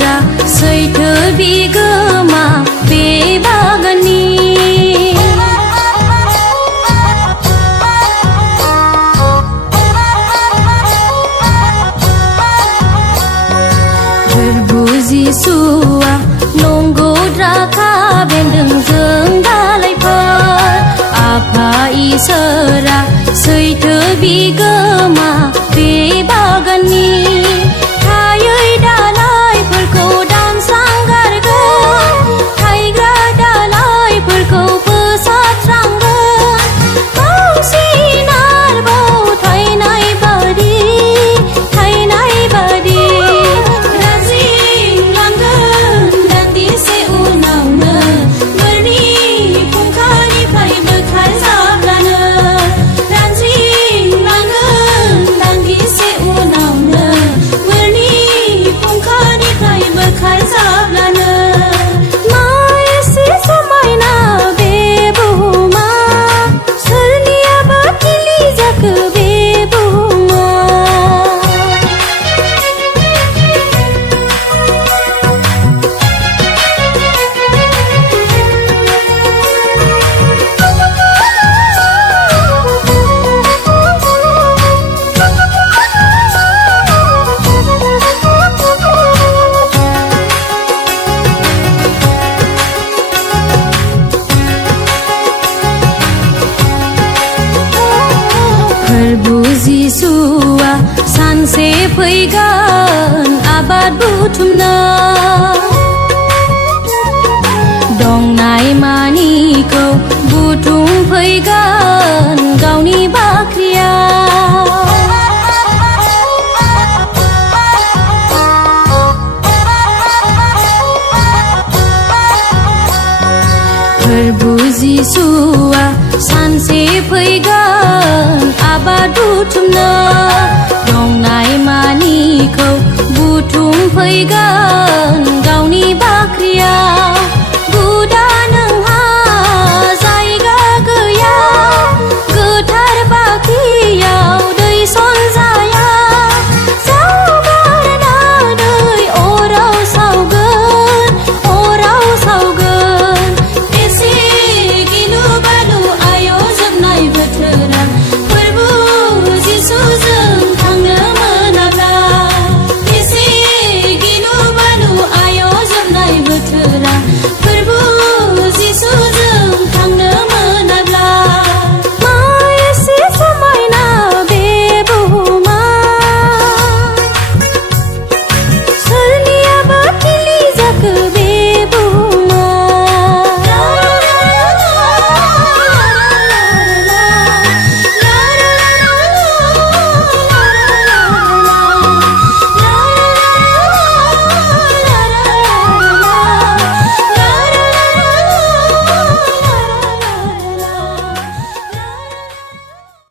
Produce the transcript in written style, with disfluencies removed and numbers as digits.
इसोरा सैथो बिगोमा बे बागाननि फोरबु जिसुआ नंगौ द्राखा बेन्दोंजों दालायफोर आफा इसोरा सैथो बिगोमा बे बागाननि थायै दालायफोरखौ दानस्रांगारगोन थायग्रा दालायफोरखौ फोसाबस्रांगोन बांसिन आरोबाव थायनाय बादि रानज्रिंलांगोन दान्दिसे उनावनो बोरनि फुंखानिफ्राय बोखारजाब्लानो रानज्रिंलांगोन दान्दिसे उनावनो बोरनि फुंखानिफ्राय बोखारजाब्लानो मा एसे समायना बे बुहुमा सोरनियाबा थिलि जाखो बे बुहुमा फोरबु जिसुआ सानसे फैगोन आबाद बुथुमनो दंनाय मानिखौ बुथुमफैगोन गावनि बाख्रियाव फोरबु जिसुआ सानसे फैगोन आबाद बुथुमनो दंनाय मानिखौ बुथुमफैगोन